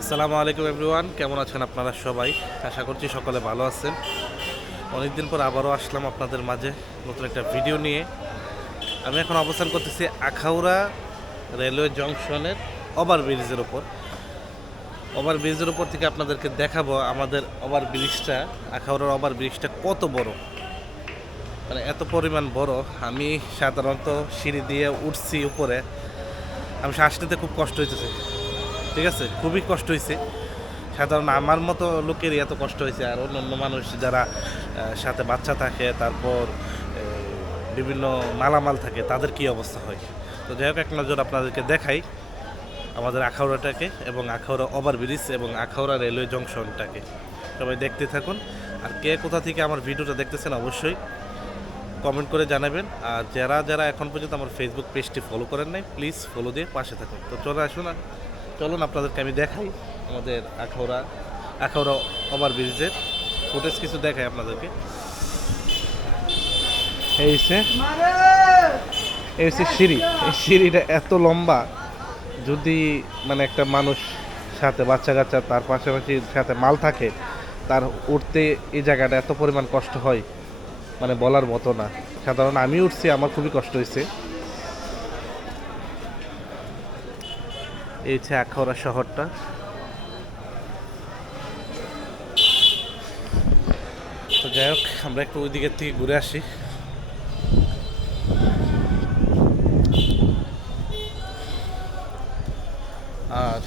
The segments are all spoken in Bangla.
আসসালামু আলাইকুম এভরিওয়ান, কেমন আছেন আপনারা সবাই? আশা করছি সকলে ভালো আছেন। অনেকদিন পর আবারও আসলাম আপনাদের মাঝে নতুন একটা ভিডিও নিয়ে। আমি এখন অবস্থান করতেছি আখাউড়া রেলওয়ে জংশনের ওভারব্রিজের উপর। ওভারব্রিজের উপর থেকে আপনাদেরকে দেখাবো আমাদের ওভারব্রিজটা, আখাউড়ার ওভারব্রিজটা কত বড়, মানে এত পরিমাণ বড়। আমি সাধারণত সিঁড়ি দিয়ে উঠছি উপরে, আমি শ্বাস নিতে খুব কষ্ট হইতেছে, ঠিক আছে, খুবই কষ্ট হয়েছে। সাধারণ আমার মতো লোকেরই এত কষ্ট হয়েছে, আর অন্য মানুষ যারা সাথে বাচ্চা থাকে, তারপর বিভিন্ন মালামাল থাকে, তাদের কি অবস্থা হয়। তো যাই হোক, এক নজর আপনাদেরকে দেখাই আমাদের আখাউড়াটাকে এবং আখাউড়া ওভারব্রিজ এবং আখাউড়া রেলওয়ে জংশনটাকে। সবাই দেখতে থাকুন। আর কে কোথা থেকে আমার ভিডিওটা দেখতেছেন অবশ্যই কমেন্ট করে জানাবেন। আর যারা যারা এখন পর্যন্ত আমার ফেসবুক পেজটি ফলো করেন নাই, প্লিজ ফলো দিয়ে পাশে থাকুন। তো চলুন আপনাদেরকে আমি দেখাই আমাদের আখাউড়া ওভারব্রিজের ফুটেজ কিছু দেখাই আপনাদেরকে। এই হচ্ছে সিঁড়ি। এই সিঁড়িটা এত লম্বা, যদি মানে একটা মানুষ সাথে বাচ্চা কাচ্চা, তার পাশাপাশি সাথে মাল থাকে, তার উঠতে এই জায়গাটা এত পরিমাণ কষ্ট হয়, মানে বলার মতো না। সাধারণ আমি উঠছি, আমার খুবই কষ্ট হয়েছে। এই হচ্ছে আখাউড়া শহরটা। তো যাই হোক, আমরা একটু ওই দিকের থেকে ঘুরে আসি। আর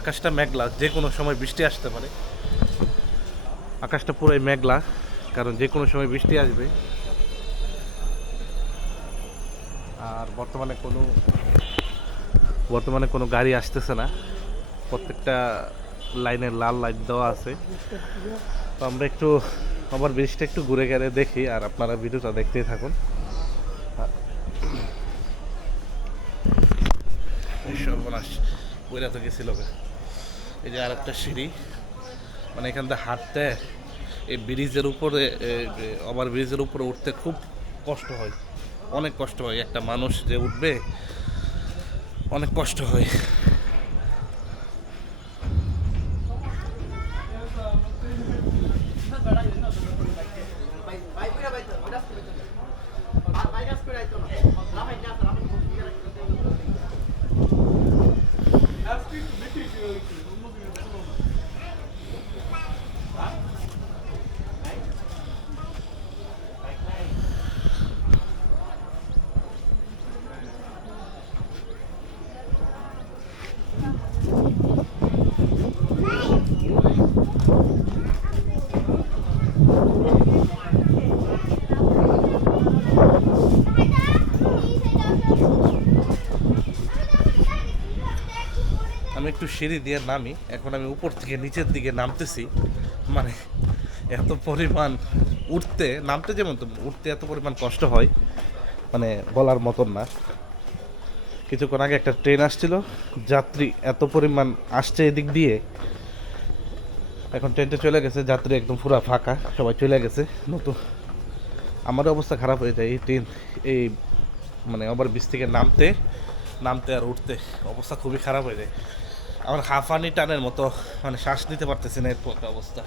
আকাশটা মেঘলা, যে কোনো সময় বৃষ্টি আসতে পারে। আকাশটা পুরোই মেঘলা, কারণ যে কোনো সময় বৃষ্টি আসবে। আর বর্তমানে কোনো গাড়ি আসতেছে না, প্রত্যেকটা লাইনে লাল লাইট দেওয়া আছে। তো আমরা একটু আবার ব্রিজটা একটু ঘুরে গেলে দেখি, আর আপনারা ভিডিওটা দেখতেই থাকুন। সর্বনাশ, ওইরা তো গেছিল। এই যে আর একটা সিঁড়ি, মানে এখান থেকে হাঁটতে, এই ব্রিজের উপরে, ওভার ব্রিজের উপরে উঠতে খুব কষ্ট হয়, অনেক কষ্ট হয়। একটা মানুষ যে উঠবে, অনেক কষ্ট হয়। আমি একটু সিঁড়ি দিয়ে নামি, এখন আমি উপর থেকে নিচের দিকে নামতেছি। মানে এত পরিমাণ উঠতে নামতে, যেমন তো উঠতে এত পরিমাণ কষ্ট হয়, মানে বলার মতন না। কিছুক্ষণ আগে একটা ট্রেন আসছিল, যাত্রী এত পরিমাণ আসছে এদিক দিয়ে। এখন ট্রেনটা চলে গেছে, যাত্রী একদম পুরো ফাঁকা, সবাই চলে গেছে। নতুন আমারও অবস্থা খারাপ হয়ে যায় এই ট্রেন, এই মানে আবার ব্রিজ থেকে নামতে নামতে আর উঠতে অবস্থা খুবই খারাপ হয়ে যায়। আমার হাঁফানি টানের মতো, মানে শ্বাস নিতে পারতেছি না, এরকম একটা অবস্থা।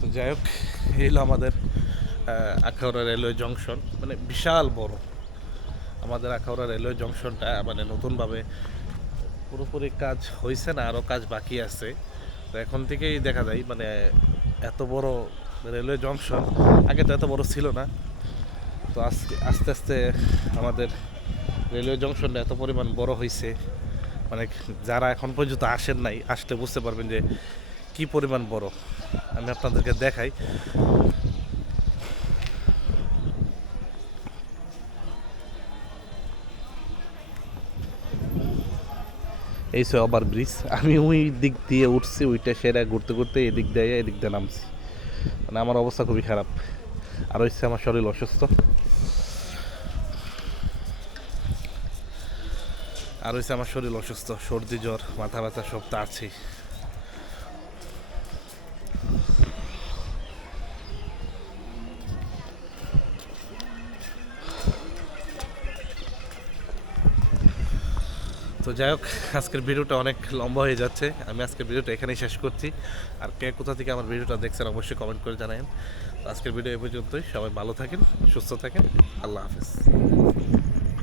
তো যাই হোক, এই হলো আমাদের আখাউড়া রেলওয়ে জংশন, মানে বিশাল বড়। আমাদের আখাউড়া রেলওয়ে জংশনটা মানে নতুনভাবে পুরোপুরি কাজ হয়েছে না, আরও কাজ বাকি আছে। তো এখন থেকেই দেখা যায়, মানে এত বড় রেলওয়ে জংশন আগে তো এত বড় ছিল না। তো আজকে আস্তে আস্তে আমাদের রেলওয়ে জংশনটা এত পরিমাণ বড় হয়েছে, মানে যারা এখন পর্যন্ত আসেন নাই, আসলে বুঝতে পারবেন যে কি পরিমাণ বড়। আমি আপনাদেরকে দেখাই। এই সে ওভার ব্রিজ, আমি ওই দিক দিয়ে উঠছি, ওইটা সেরা ঘুরতে ঘুরতে এদিক দিয়ে নামছি। মানে আমার অবস্থা খুবই খারাপ। আর হচ্ছে আমার শরীর অসুস্থ, সর্দি জ্বর মাথা ব্যথা সব তো আছেই। তো যাই হোক, আজকের ভিডিওটা অনেক লম্বা হয়ে যাচ্ছে, আমি আজকের ভিডিওটা এখানেই শেষ করছি। আর কে কোথা থেকে আমার ভিডিওটা দেখছেন অবশ্যই কমেন্ট করে জানাবেন। আজকের ভিডিও এই পর্যন্তই, সবাই ভালো থাকেন, সুস্থ থাকেন, আল্লাহ হাফেজ।